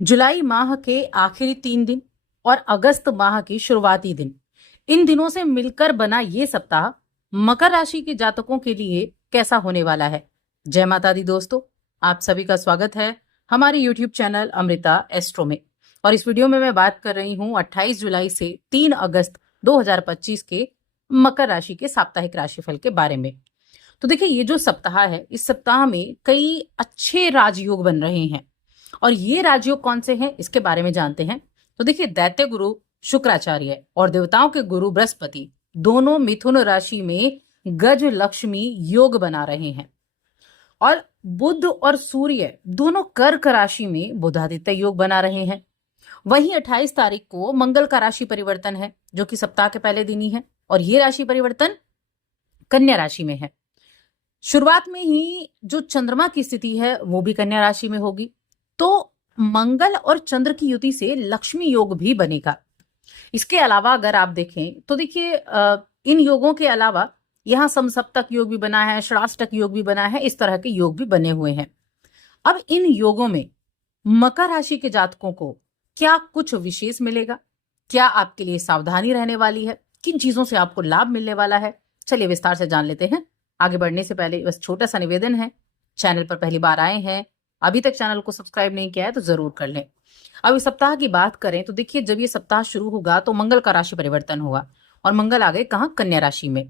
जुलाई माह के आखिरी 3 दिन और अगस्त माह के शुरुआती दिन, इन दिनों से मिलकर बना ये सप्ताह मकर राशि के जातकों के लिए कैसा होने वाला है। जय माता दी दोस्तों, आप सभी का स्वागत है हमारे YouTube चैनल अमृता एस्ट्रो में। और इस वीडियो में मैं बात कर रही हूँ 28 जुलाई से 3 अगस्त 2025 के मकर राशि के साप्ताहिक राशिफल के बारे में। तो देखिए, ये जो सप्ताह है, इस सप्ताह में कई अच्छे राजयोग बन रहे हैं और ये राजयोग कौन से हैं इसके बारे में जानते हैं। तो देखिए, दैत्य गुरु शुक्राचार्य और देवताओं के गुरु बृहस्पति दोनों मिथुन राशि में गज लक्ष्मी योग बना रहे हैं और बुध और सूर्य दोनों कर्क राशि में बुधादित्य योग बना रहे हैं। वहीं 28 तारीख को मंगल का राशि परिवर्तन है, जो कि सप्ताह के पहले दिन ही है, और ये राशि परिवर्तन कन्या राशि में है। शुरुआत में ही जो चंद्रमा की स्थिति है वो भी कन्या राशि में होगी, तो मंगल और चंद्र की युति से लक्ष्मी योग भी बनेगा। इसके अलावा अगर आप देखें तो देखिए, इन योगों के अलावा यहाँ समसप्तक योग भी बना है, षडाष्टक योग भी बना है, इस तरह के योग भी बने हुए हैं। अब इन योगों में मकर राशि के जातकों को क्या कुछ विशेष मिलेगा, क्या आपके लिए सावधानी रहने वाली है, किन चीजों से आपको लाभ मिलने वाला है, चलिए विस्तार से जान लेते हैं। आगे बढ़ने से पहले बस छोटा सा निवेदन है, चैनल पर पहली बार आए हैं, अभी तक चैनल को सब्सक्राइब नहीं किया है तो जरूर कर लें। अब इस सप्ताह की बात करें तो देखिए, जब ये सप्ताह शुरू होगा तो मंगल का राशि परिवर्तन होगा और मंगल आ गए कहाँ, कन्या राशि में।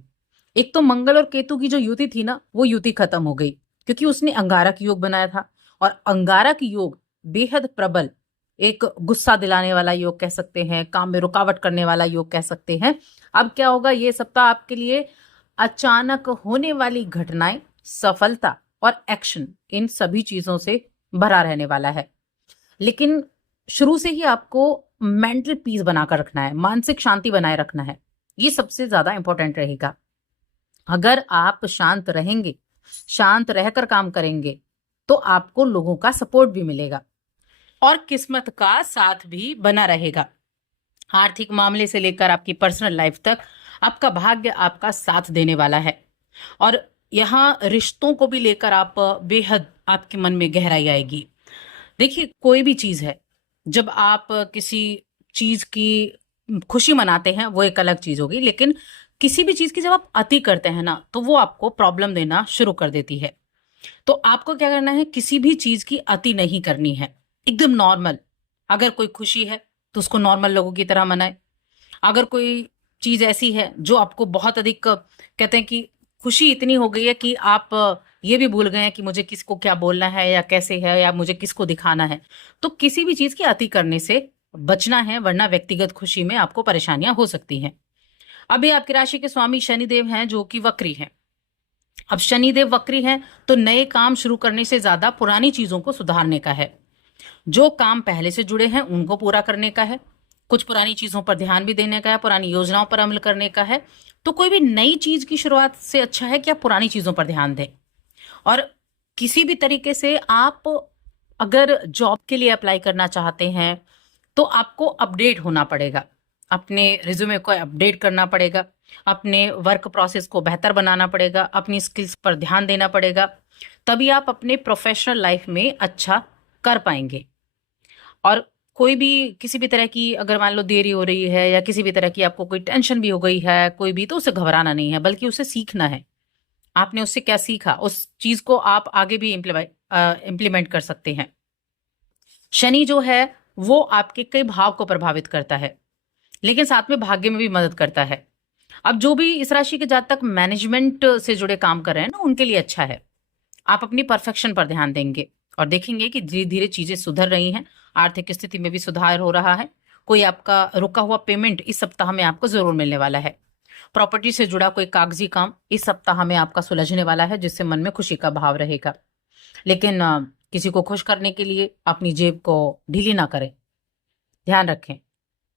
एक तो मंगल और केतु की जो युति थी ना, वो युति खत्म हो गई क्योंकि उसने अंगारक योग बनाया था और अंगारक योग बेहद प्रबल, एक गुस्सा दिलाने वाला योग कह सकते हैं, काम में रुकावट करने वाला योग कह सकते हैं। अब क्या होगा, ये सप्ताह आपके लिए अचानक होने वाली घटनाएं, सफलता और एक्शन, इन सभी चीजों से भरा रहने वाला है। लेकिन शुरू से ही आपको मेंटल पीस बनाकर रखना है, मानसिक शांति बनाए रखना है, ये सबसे ज्यादा इंपॉर्टेंट रहेगा। अगर आप शांत रहेंगे, शांत रहकर काम करेंगे, तो आपको लोगों का सपोर्ट भी मिलेगा और किस्मत का साथ भी बना रहेगा। आर्थिक मामले से लेकर आपकी पर्सनल लाइफ तक आपका भाग्य आपका साथ देने वाला है। और यहाँ रिश्तों को भी लेकर आप बेहद, आपके मन में गहराई आएगी। देखिए, कोई भी चीज है, जब आप किसी चीज की खुशी मनाते हैं वो एक अलग चीज होगी, लेकिन किसी भी चीज की जब आप अति करते हैं ना, तो वो आपको प्रॉब्लम देना शुरू कर देती है। तो आपको क्या करना है, किसी भी चीज की अति नहीं करनी है, एकदम नॉर्मल। अगर कोई खुशी है तो उसको नॉर्मल लोगों की तरह मनाए। अगर कोई चीज ऐसी है जो आपको बहुत अधिक, कहते हैं कि खुशी इतनी हो गई है कि आप ये भी भूल गए हैं कि मुझे किसको क्या बोलना है या कैसे है या मुझे किसको दिखाना है, तो किसी भी चीज की अति करने से बचना है, वरना व्यक्तिगत खुशी में आपको परेशानियां हो सकती हैं। अभी आपकी राशि के स्वामी शनिदेव हैं, जो कि वक्री हैं। अब शनिदेव वक्री हैं तो नए काम शुरू करने से ज्यादा पुरानी चीजों को सुधारने का है। जो काम पहले से जुड़े हैं उनको पूरा करने का है, कुछ पुरानी चीजों पर ध्यान भी देने का है, पुरानी योजनाओं पर अमल करने का है। तो कोई भी नई चीज की शुरुआत से अच्छा है कि आप पुरानी चीजों पर ध्यान दें। और किसी भी तरीके से आप अगर जॉब के लिए अप्लाई करना चाहते हैं तो आपको अपडेट होना पड़ेगा, अपने रिज्यूमे को अपडेट करना पड़ेगा, अपने वर्क प्रोसेस को बेहतर बनाना पड़ेगा, अपनी स्किल्स पर ध्यान देना पड़ेगा, तभी आप अपने प्रोफेशनल लाइफ में अच्छा कर पाएंगे। और कोई भी किसी भी तरह की अगर मान लो देरी हो रही है या किसी भी तरह की आपको कोई टेंशन भी हो गई है कोई भी, तो उसे घबराना नहीं है, बल्कि उसे सीखना है। आपने उससे क्या सीखा, उस चीज को आप आगे भी इम्प्लीमेंट कर सकते हैं। शनि जो है वो आपके कई भाव को प्रभावित करता है, लेकिन साथ में भाग्य में भी मदद करता है। अब जो भी इस राशि के जातक मैनेजमेंट से जुड़े काम कर रहे हैं ना, उनके लिए अच्छा है। आप अपनी परफेक्शन पर ध्यान देंगे और देखेंगे कि धीरे धीरे चीजें सुधर रही हैं, आर्थिक स्थिति में भी सुधार हो रहा है। कोई आपका रुका हुआ पेमेंट इस सप्ताह में आपको जरूर मिलने वाला है। प्रॉपर्टी से जुड़ा कोई कागजी काम इस सप्ताह में आपका सुलझने वाला है, जिससे मन में खुशी का भाव रहेगा। लेकिन किसी को खुश करने के लिए अपनी जेब को ढीली ना करें, ध्यान रखें,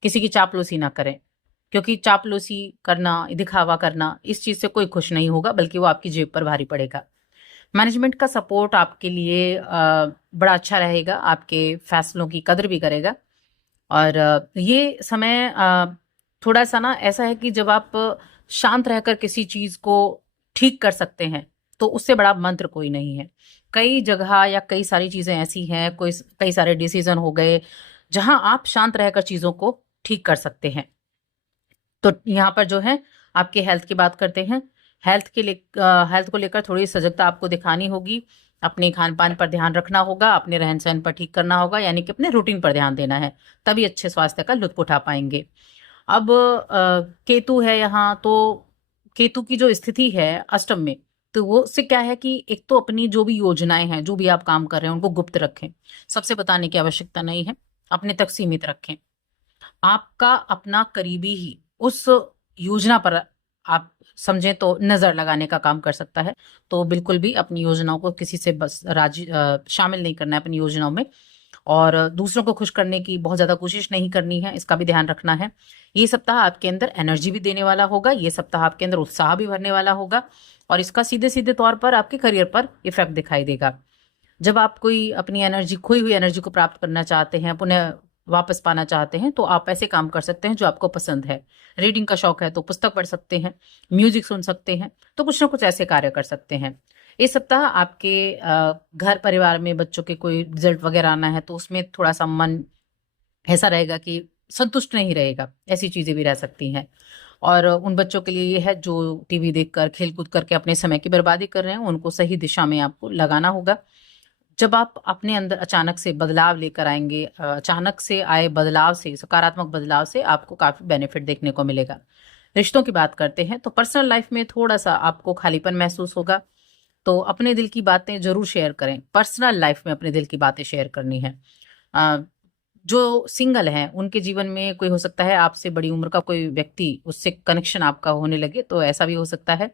किसी की चापलूसी ना करें, क्योंकि चापलूसी करना, दिखावा करना, इस चीज से कोई खुश नहीं होगा, बल्कि वो आपकी जेब पर भारी पड़ेगा। मैनेजमेंट का सपोर्ट आपके लिए बड़ा अच्छा रहेगा, आपके फैसलों की कदर भी करेगा। और ये समय थोड़ा सा ना ऐसा है कि जब आप शांत रहकर किसी चीज को ठीक कर सकते हैं, तो उससे बड़ा मंत्र कोई नहीं है। कई जगह या कई सारी चीजें ऐसी हैं, कई सारे डिसीजन हो गए जहां आप शांत रहकर चीजों को ठीक कर सकते हैं। तो यहाँ पर जो है आपके हेल्थ की बात करते हैं। हेल्थ को लेकर थोड़ी सजगता आपको दिखानी होगी। अपने खान पान पर ध्यान रखना होगा, अपने रहन सहन पर ठीक करना होगा, यानी कि अपने रूटीन पर ध्यान देना है, तभी अच्छे स्वास्थ्य का लुत्फ उठा पाएंगे। अब केतु है यहाँ, तो केतु की जो स्थिति है अष्टम में, तो वो उससे क्या है कि एक तो अपनी जो भी योजनाएं हैं, जो भी आप काम कर रहे हैं, उनको गुप्त रखें। सबसे बताने की आवश्यकता नहीं है, अपने तक सीमित रखें। आपका अपना करीबी ही उस योजना पर आप समझें तो नजर लगाने का काम कर सकता है। तो बिल्कुल भी अपनी योजनाओं को किसी से बस शामिल नहीं करना है अपनी योजनाओं में, और दूसरों को खुश करने की बहुत ज्यादा कोशिश नहीं करनी है, इसका भी ध्यान रखना है। ये सप्ताह आपके अंदर एनर्जी भी देने वाला होगा, ये सप्ताह आपके अंदर उत्साह भी भरने वाला होगा, और इसका सीधे सीधे तौर पर आपके करियर पर इफेक्ट दिखाई देगा। जब आप कोई अपनी एनर्जी, खोई हुई एनर्जी को प्राप्त करना चाहते हैं, पुनः वापस पाना चाहते हैं, तो आप ऐसे काम कर सकते हैं जो आपको पसंद है। रीडिंग का शौक है तो पुस्तक पढ़ सकते हैं, म्यूजिक सुन सकते हैं, तो कुछ ना कुछ ऐसे कार्य कर सकते हैं। इस सप्ताह आपके घर परिवार में बच्चों के कोई रिजल्ट वगैरह आना है, तो उसमें थोड़ा सा मन ऐसा रहेगा कि संतुष्ट नहीं रहेगा, ऐसी चीजें भी रह सकती हैं। और उन बच्चों के लिए ये है जो टीवी देखकर, खेल कूद करके अपने समय की बर्बादी कर रहे हैं, उनको सही दिशा में आपको लगाना होगा। जब आप अपने अंदर अचानक से बदलाव लेकर आएंगे, अचानक से आए बदलाव से, सकारात्मक बदलाव से आपको काफी बेनिफिट देखने को मिलेगा। रिश्तों की बात करते हैं तो पर्सनल लाइफ में थोड़ा सा आपको खालीपन महसूस होगा, तो अपने दिल की बातें जरूर शेयर करें। पर्सनल लाइफ में अपने दिल की बातें शेयर करनी है। जो सिंगल हैं उनके जीवन में कोई हो सकता है आपसे बड़ी उम्र का कोई व्यक्ति, उससे कनेक्शन आपका होने लगे, तो ऐसा भी हो सकता है।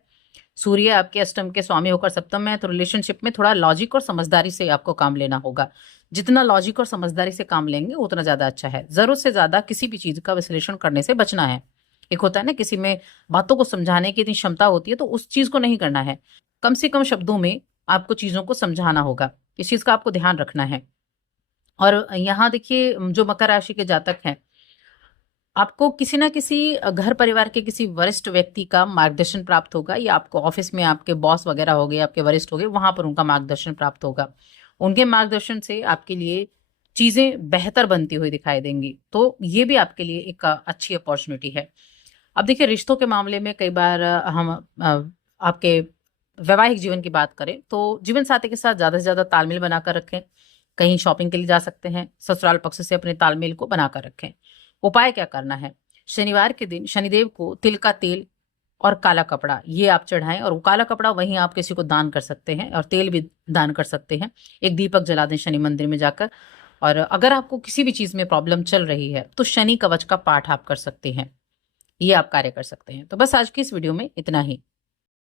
सूर्य आपके अष्टम के स्वामी होकर सप्तम में है, तो रिलेशनशिप में थोड़ा लॉजिक और समझदारी से आपको काम लेना होगा। जितना लॉजिक और समझदारी से काम लेंगे उतना ज्यादा अच्छा है। जरूरत से ज्यादा किसी भी चीज का विश्लेषण करने से बचना है। एक होता है ना, किसी में बातों को समझाने की इतनी क्षमता होती है, तो उस चीज को नहीं करना है। कम से कम शब्दों में आपको चीजों को समझाना होगा, इस चीज का आपको ध्यान रखना है। और यहाँ देखिए, जो मकर राशि के जातक हैं, आपको किसी ना किसी घर परिवार के किसी वरिष्ठ व्यक्ति का मार्गदर्शन प्राप्त होगा, या आपको ऑफिस में आपके बॉस वगैरह हो गए, आपके वरिष्ठ हो गए, वहां पर उनका मार्गदर्शन प्राप्त होगा। उनके मार्गदर्शन से आपके लिए चीजें बेहतर बनती हुई दिखाई देंगी, तो ये भी आपके लिए एक अच्छी अपॉर्चुनिटी है। अब देखिए, रिश्तों के मामले में कई बार हम आपके वैवाहिक जीवन की बात करें तो जीवन साथी के साथ ज्यादा से ज्यादा तालमेल बनाकर रखें। कहीं शॉपिंग के लिए जा सकते हैं, ससुराल पक्ष से अपने तालमेल को बनाकर रखें। उपाय क्या करना है? शनिवार के दिन शनिदेव को तिल का तेल और काला कपड़ा ये आप चढ़ाएं, और वो काला कपड़ा वहीं आप किसी को दान कर सकते हैं, और तेल भी दान कर सकते हैं। एक दीपक जला दें शनि मंदिर में जाकर। और अगर आपको किसी भी चीज में प्रॉब्लम चल रही है तो शनि कवच का पाठ आप कर सकते हैं, ये आप कार्य कर सकते हैं। तो बस आज की इस वीडियो में इतना ही।